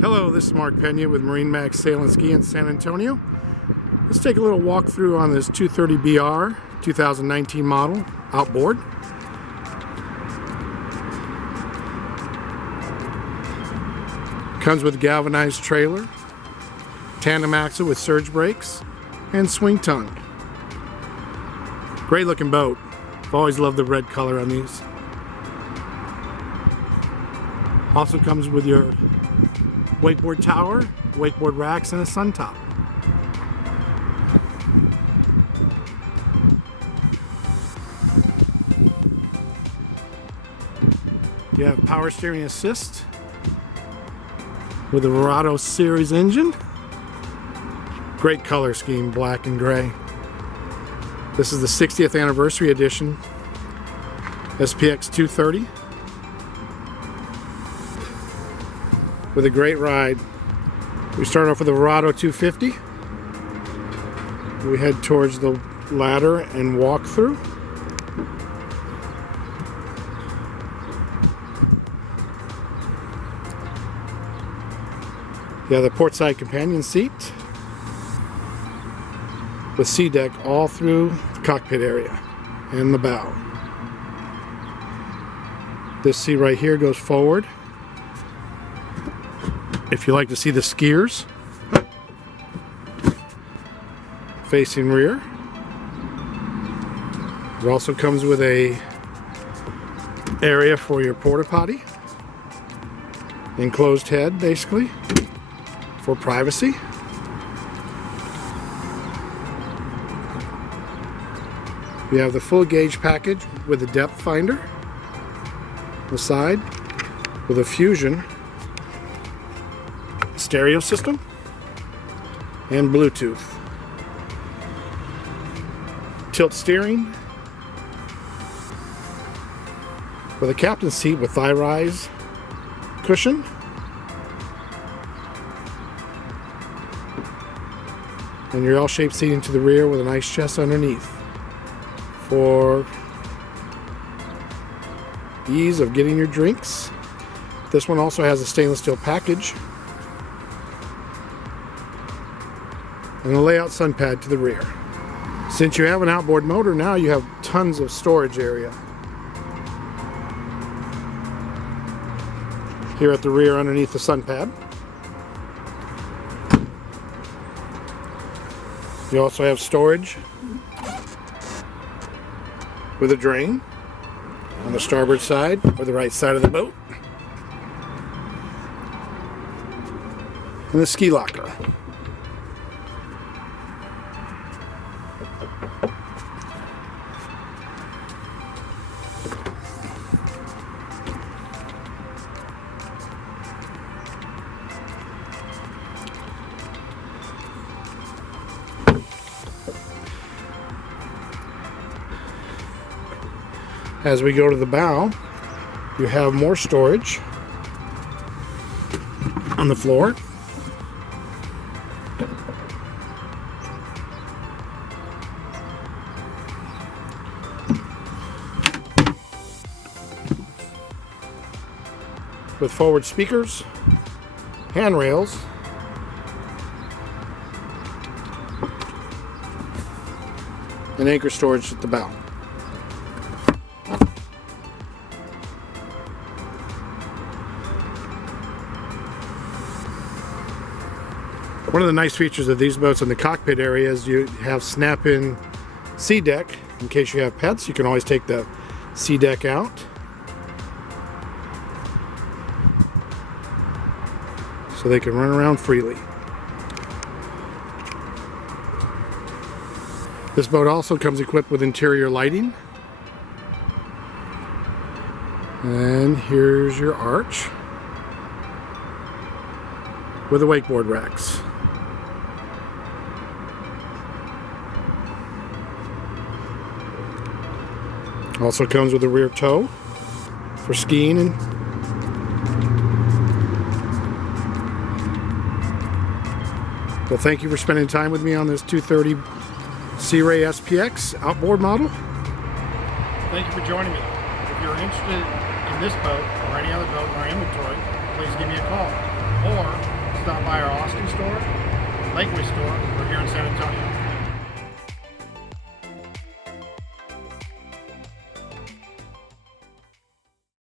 Hello, this is Mark Pena with Marine Max Sail and Ski in San Antonio. Let's take a little walkthrough on this 230BR 2019 model Outboard. Comes with galvanized trailer, tandem axle with surge brakes, and swing tongue. Great looking boat. I've always loved the red color on these. Also comes with your wakeboard tower, wakeboard racks, and a sun top. You have power steering assist with the Verado series engine. Great color scheme, black and gray. This is the 60th anniversary edition SPX 230 with a great ride. We start off with the Verado 250. We head towards the ladder and walk through. You have the portside companion seat with sea deck all through the cockpit area and the bow. This seat right here goes forward. If you like to see the skiers facing rear. It also comes with a area for your porta potty, enclosed head basically for privacy. You have the full gauge package with a depth finder on the side with a Fusion stereo system and Bluetooth. Tilt steering with a captain's seat with thigh rise cushion. And your L-shaped seating to the rear with a nice chest underneath for ease of getting your drinks. This one also has a stainless steel package and a layout sun pad to the rear. Since you have an outboard motor, now you have tons of storage area. Here at the rear underneath the sun pad. You also have storage with a drain on the starboard side or the right side of the boat. And the ski locker. As we go to the bow, you have more storage on the floor. With forward speakers, handrails, and anchor storage at the bow. One of the nice features of these boats in the cockpit area is you have snap-in sea deck. In case you have pets, you can always take the sea deck out. So they can run around freely. This boat also comes equipped with interior lighting. And here's your arch with the wakeboard racks. Also comes with a rear tow for skiing and well, thank you for spending time with me on this 230 Sea Ray SPX outboard model. Thank you for joining me. If you're interested in this boat or any other boat in our inventory, please give me a call. Or stop by our Austin store, Lakeway store, or here in San